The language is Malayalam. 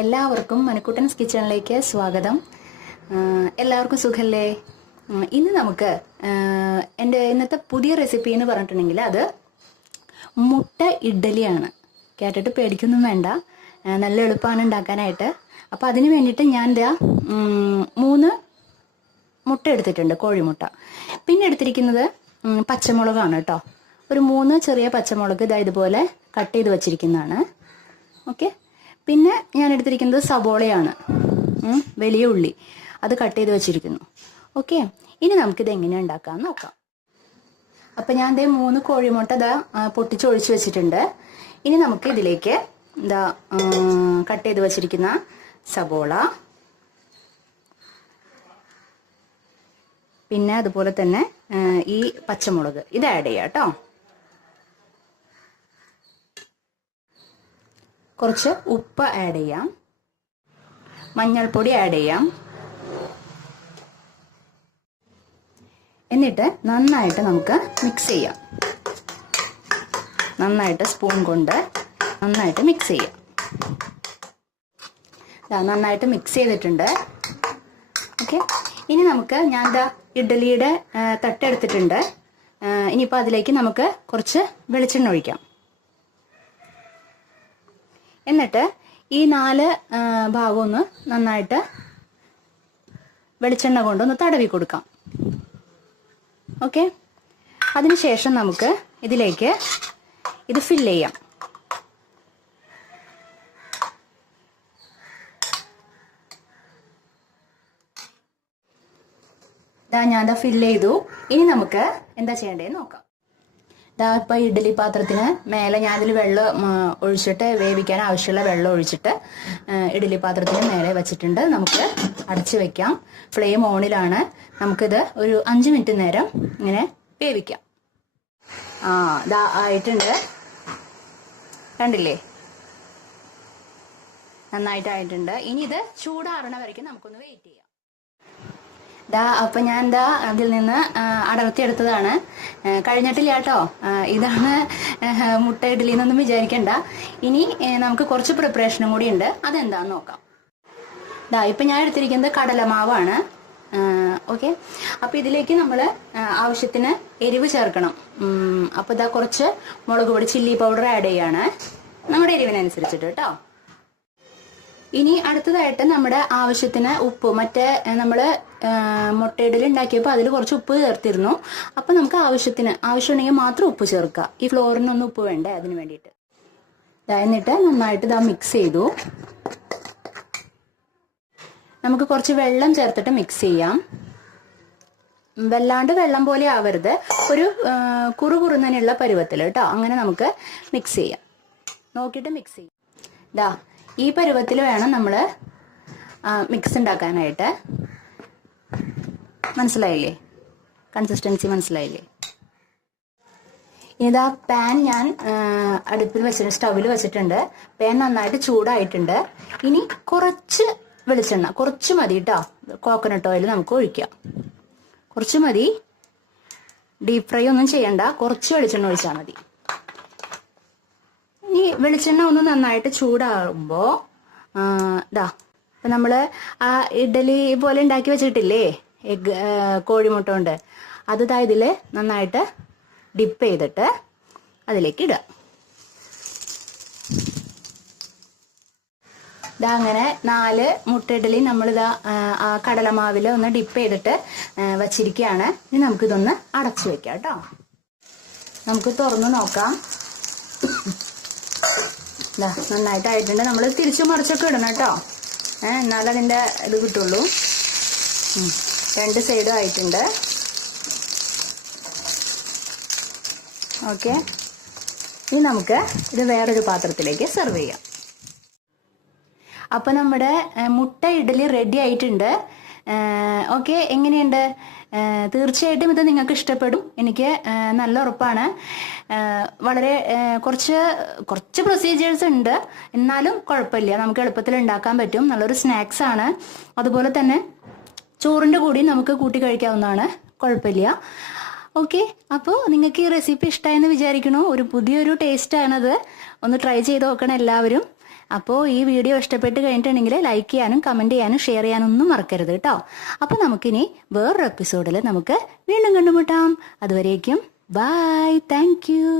എല്ലാവർക്കും മനുക്കുട്ടൻസ് കിച്ചണിലേക്ക് സ്വാഗതം. എല്ലാവർക്കും സുഖല്ലേ? ഇന്ന് നമുക്ക് എൻ്റെ ഇന്നത്തെ പുതിയ റെസിപ്പി എന്ന് പറഞ്ഞിട്ടുണ്ടെങ്കിൽ അത് മുട്ട ഇഡ്ഡലിയാണ്. കേട്ടിട്ട് പേടിക്കൊന്നും വേണ്ട, നല്ല എളുപ്പമാണ് ഉണ്ടാക്കാനായിട്ട്. അപ്പോൾ അതിന് വേണ്ടിയിട്ട് ഞാൻ 3 മുട്ട എടുത്തിട്ടുണ്ട്, കോഴിമുട്ട. പിന്നെ എടുത്തിരിക്കുന്നത് പച്ചമുളകാണ് കേട്ടോ. ഒരു 3 ചെറിയ പച്ചമുളക് ഇതുപോലെ കട്ട് ചെയ്ത് വച്ചിരിക്കുന്നതാണ്. ഓക്കെ. പിന്നെ ഞാൻ എടുത്തിരിക്കുന്നത് സബോളയാണ്, വലിയ ഉള്ളി, അത് കട്ട് ചെയ്ത് വെച്ചിരിക്കുന്നു. ഓക്കെ. ഇനി നമുക്കിത് എങ്ങനെയാണ് ഉണ്ടാക്കാമെന്ന് നോക്കാം. അപ്പം ഞാൻ 3 കോഴിമുട്ട പൊട്ടിച്ചൊഴിച്ച് വെച്ചിട്ടുണ്ട്. ഇനി നമുക്ക് ഇതിലേക്ക് കട്ട് ചെയ്ത് വെച്ചിരിക്കുന്ന സബോള, പിന്നെ അതുപോലെ തന്നെ ഈ പച്ചമുളക് ഇത് ആഡ് ചെയ്യാം കേട്ടോ. കുറച്ച് ഉപ്പ് ആഡ് ചെയ്യാം, മഞ്ഞൾപ്പൊടി ആഡ് ചെയ്യാം. എന്നിട്ട് നന്നായിട്ട് നമുക്ക് മിക്സ് ചെയ്യാം. നന്നായിട്ട് സ്പൂൺ കൊണ്ട് നന്നായിട്ട് മിക്സ് ചെയ്യാം. നന്നായിട്ട് മിക്സ് ചെയ്തിട്ടുണ്ട്. ഓക്കെ. ഇനി നമുക്ക് ഞാൻ ഇഡ്ഡലിയുടെ തട്ടെടുത്തിട്ടുണ്ട്. ഇനിയിപ്പോൾ അതിലേക്ക് നമുക്ക് കുറച്ച് വെളിച്ചെണ്ണ ഒഴിക്കാം. എന്നിട്ട് ഈ 4 ഭാഗം ഒന്ന് നന്നായിട്ട് വെളിച്ചെണ്ണ കൊണ്ടൊന്ന് തടവി കൊടുക്കാം. ഓക്കെ. അതിനുശേഷം നമുക്ക് ഇതിലേക്ക് ഇത് ഫില്ല് ചെയ്യാം. ഞാൻ ഫില്ല് ചെയ്തു. ഇനി നമുക്ക് എന്താ ചെയ്യേണ്ടതെന്ന് നോക്കാം. ഇപ്പം ഇഡ്ഡലി പാത്രത്തിന് മേലെ ഞാനതിൽ വെള്ളം ഒഴിച്ചിട്ട്, വേവിക്കാൻ ആവശ്യമുള്ള വെള്ളം ഒഴിച്ചിട്ട് ഇഡ്ഡലി പാത്രത്തിന് മേലെ വെച്ചിട്ടുണ്ട്. നമുക്ക് അടച്ചു വെക്കാം. ഫ്ലെയിം ഓണിലാണ്. നമുക്കിത് ഒരു 5 മിനിറ്റ് നേരം ഇങ്ങനെ വേവിക്കാം. ആയിട്ടുണ്ട്, കണ്ടില്ലേ? നന്നായിട്ടായിട്ടുണ്ട്. ഇനി ഇത് ചൂടാറണ വരയ്ക്കും നമുക്കൊന്ന് വെയിറ്റ് ചെയ്യാം. അപ്പം ഞാൻ അതിൽ നിന്ന് അടർത്തിയെടുത്തതാണ്. കഴിഞ്ഞിട്ടില്ല കേട്ടോ. ഇതാണ് മുട്ട ഇഡ്ഡലി എന്നൊന്നും വിചാരിക്കണ്ട. ഇനി നമുക്ക് കുറച്ച് പ്രിപ്പറേഷനും കൂടി ഉണ്ട്, അതെന്താന്ന് നോക്കാം. ഇപ്പം ഞാൻ എടുത്തിരിക്കുന്നത് കടലമാവാണ്. ഓക്കെ. അപ്പം ഇതിലേക്ക് നമ്മൾ ആവശ്യത്തിന് എരിവ് ചേർക്കണം. അപ്പോൾ കുറച്ച് മുളക് പൊടി, ചില്ലി പൗഡർ ആഡ് ചെയ്യാണ്, നമ്മുടെ എരിവിനനുസരിച്ചിട്ട് കേട്ടോ. ഇനി അടുത്തതായിട്ട് നമ്മുടെ ആവശ്യത്തിന് ഉപ്പ്, മറ്റേ നമ്മൾ മുട്ടയിടൽ ഉണ്ടാക്കിയപ്പോൾ അതിൽ കുറച്ച് ഉപ്പ് ചേർത്തിരുന്നു. അപ്പം നമുക്ക് ആവശ്യമുണ്ടെങ്കിൽ മാത്രം ഉപ്പ് ചേർക്കുക. ഈ ഫ്ലോറിനൊന്നും ഉപ്പ് വേണ്ടേ, അതിന് വേണ്ടിയിട്ട്. എന്നിട്ട് നന്നായിട്ട് മിക്സ് ചെയ്തു. നമുക്ക് കുറച്ച് വെള്ളം ചേർത്തിട്ട് മിക്സ് ചെയ്യാം. വല്ലാണ്ട് വെള്ളം പോലെ ആവരുത്, ഒരു കുറുകുറുന്നതിനുള്ള പരുവത്തിൽ കേട്ടോ. അങ്ങനെ നമുക്ക് മിക്സ് ചെയ്യാം. നോക്കിയിട്ട് മിക്സ് ചെയ്യാം. ഈ പരുവത്തിൽ വേണം നമ്മൾ മിക്സ് ഉണ്ടാക്കാനായിട്ട്. മനസ്സിലായില്ലേ? കൺസിസ്റ്റൻസി മനസ്സിലായില്ലേ? ഇതാ പാൻ ഞാൻ അടുപ്പിൽ വെച്ചിട്ടുണ്ട്, സ്റ്റവിൽ വെച്ചിട്ടുണ്ട്. പാൻ നന്നായിട്ട് ചൂടായിട്ടുണ്ട്. ഇനി കുറച്ച് വെളിച്ചെണ്ണ, കുറച്ച് മതി കേട്ടോ. കോക്കനട്ട് ഓയിൽ നമുക്ക് ഒഴിക്കാം. കുറച്ച് മതി, ഡീപ് ഫ്രൈ ഒന്നും ചെയ്യണ്ട, കുറച്ച് വെളിച്ചെണ്ണ ഒഴിച്ചാൽ മതി. ഇനി വെളിച്ചെണ്ണ ഒന്ന് നന്നായിട്ട് ചൂടാകുമ്പോൾ ഇപ്പം നമ്മൾ ആ ഇഡ്ഡലി പോലെ ഉണ്ടാക്കി വെച്ചിട്ടില്ലേ, കോഴിമുട്ട കൊണ്ട്, അത് ഇതിൽ നന്നായിട്ട് ഡിപ്പ് ചെയ്തിട്ട് അതിലേക്ക് ഇടുക. അങ്ങനെ 4 മുട്ട ഇഡ്ഡലി നമ്മളിതാ ആ കടലമാവിൽ ഒന്ന് ഡിപ്പ് ചെയ്തിട്ട് വച്ചിരിക്കുകയാണ്. ഇനി നമുക്കിതൊന്ന് അടച്ചു വെക്കാം കേട്ടോ. നമുക്ക് തുറന്ന് നോക്കാം. നന്നായിട്ടായിട്ടുണ്ട്. നമ്മൾ തിരിച്ചു മറിച്ചൊക്കെ ഇടണം കേട്ടോ, എന്നാലും അതിൻ്റെ ഇത് കിട്ടുള്ളൂ. 2 സൈഡും ആയിട്ടുണ്ട്. ഓക്കെ. ഇനി നമുക്ക് ഇത് വേറൊരു പാത്രത്തിലേക്ക് സെർവ് ചെയ്യാം. അപ്പം നമ്മുടെ മുട്ട ഇഡ്ഡലി റെഡി ആയിട്ടുണ്ട്. ഓക്കെ. എങ്ങനെയുണ്ട്? തീർച്ചയായിട്ടും ഇത് നിങ്ങൾക്ക് ഇഷ്ടപ്പെടും, എനിക്ക് നല്ല ഉറപ്പാണ്. വളരെ കുറച്ച് പ്രൊസീജിയേഴ്സ് ഉണ്ട്, എന്നാലും കുഴപ്പമില്ല, നമുക്ക് എളുപ്പത്തിൽ ഉണ്ടാക്കാൻ പറ്റും. നല്ലൊരു സ്നാക്സ് ആണ്. അതുപോലെ തന്നെ ചോറിൻ്റെ കൂടി നമുക്ക് കൂട്ടി കഴിക്കാവുന്നതാണ്, കുഴപ്പമില്ല. ഓക്കെ. അപ്പോൾ നിങ്ങൾക്ക് ഈ റെസിപ്പി ഇഷ്ടമായെന്ന് വിചാരിക്കണു. ഒരു പുതിയൊരു ടേസ്റ്റാണത്. ഒന്ന് ട്രൈ ചെയ്ത് നോക്കണം എല്ലാവരും. അപ്പോൾ ഈ വീഡിയോ ഇഷ്ടപ്പെട്ട് കഴിഞ്ഞിട്ടുണ്ടെങ്കിൽ ലൈക്ക് ചെയ്യാനും കമൻറ്റ് ചെയ്യാനും ഷെയർ ചെയ്യാനും ഒന്നും മറക്കരുത് കേട്ടോ. അപ്പോൾ നമുക്കിനി വേറൊരു എപ്പിസോഡിൽ നമുക്ക് വീണ്ടും കണ്ടുമുട്ടാം. അതുവരേക്കും ബൈ, താങ്ക് യു.